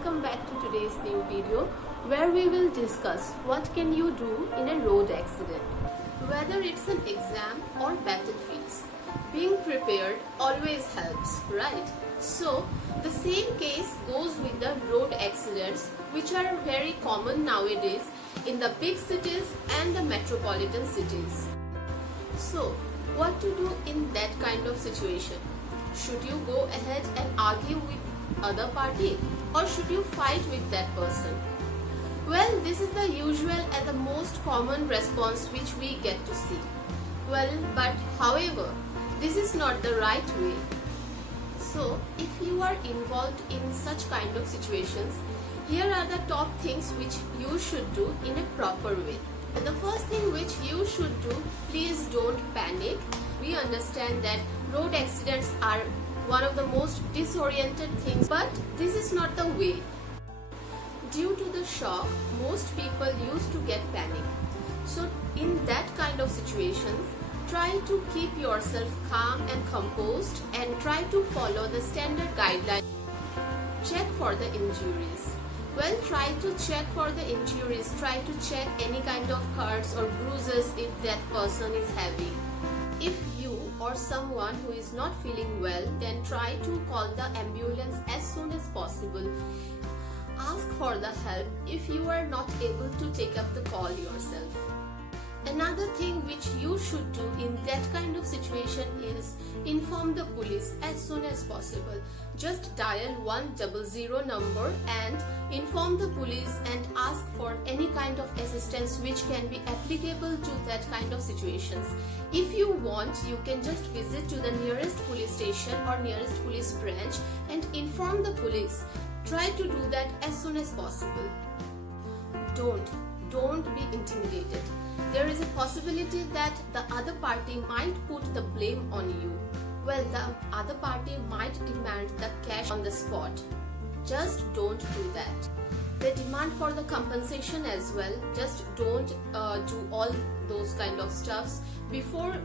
welcome back to today's new video where we will discuss what can you do in a road accident. Whether it's an exam or battlefields, being prepared always helps, right? So the same case goes with the road accidents, which are very common nowadays in the big cities and the metropolitan cities. So what to do in that kind of situation? Should you go ahead and argue with other party, or should you fight with that person? Well, this is the usual and the most common response which we get to see. Well, but however, this is not the right way. So if you are involved in such kind of situations, here are the top things which you should do in a proper way. The first thing which you should do, please don't panic. We understand that road accidents are one of the most disoriented things, but this is not the way. Due to the shock, most people used to get panic. So in that kind of situations, try to keep yourself calm and composed and try to follow the standard guidelines. Check for the injuries. Well, try to check for the injuries. Try to check any kind of cuts or bruises if that person is having. If you or someone who is not feeling well, then try to call the ambulance as soon as possible. Ask for the help if you are not able to take up the call yourself. Another thing which you should do in that kind of situation is inform the police as soon as possible. Just dial 100 number and inform the police and ask for any kind of assistance which can be applicable to that kind of situations. If you want, you can just visit to the nearest police station or nearest police branch and inform the police. Try to do that as soon as possible. Don't be intimidated. There is a possibility that the other party might put the blame on you. Well, the other party might demand the cash on the spot. Just don't do that. They demand for the compensation as well. Just don't do all those kind of stuffs before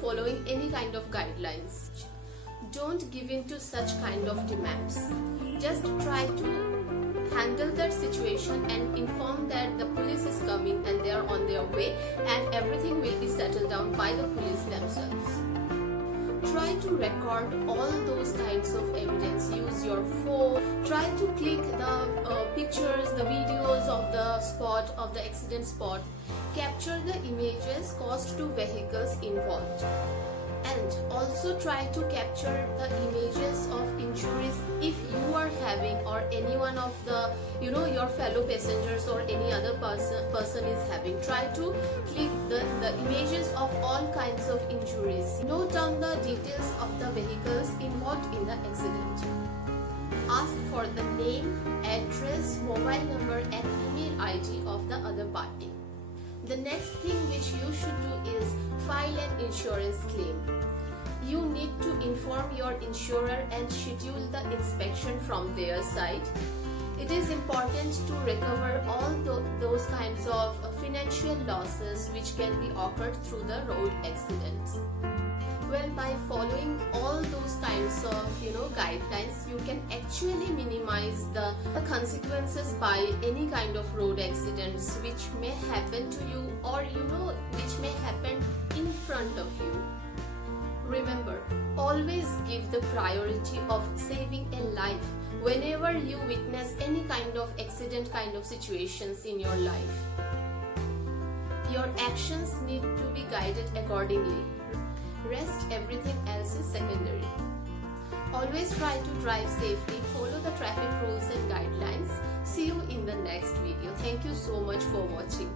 following any kind of guidelines. Don't give in to such kind of demands. Just try to handle that situation and inform that the police is coming and they are on their way and everything will be settled down by the police themselves. Try to record all those kinds of evidence. Use your phone. Try to click the pictures, the videos of the spot, of the accident spot. Capture the images caused to vehicles involved. And also try to capture the images of injuries if you are having or any one of the your fellow passengers or any other person is having. Try to click the images of all kinds of injuries. Note down the details of the vehicles involved in the accident. Ask for the name, address, mobile number and email ID of the other party. The next thing which you should do is file an insurance claim. You need to inform your insurer and schedule the inspection from their side. It is important to recover all those kinds of financial losses which can be occurred through the road accidents. Well, by following all those kinds of guidelines, you can actually minimize the consequences by any kind of road accidents which may happen to you or which may happen in front of you. Remember, always give the priority of saving a life whenever you witness any kind of accident kind of situations in your life. Your actions need to be guided accordingly. Rest, everything else is secondary. Always try to drive safely, follow the traffic rules and guidelines. See you in the next video. Thank you so much for watching.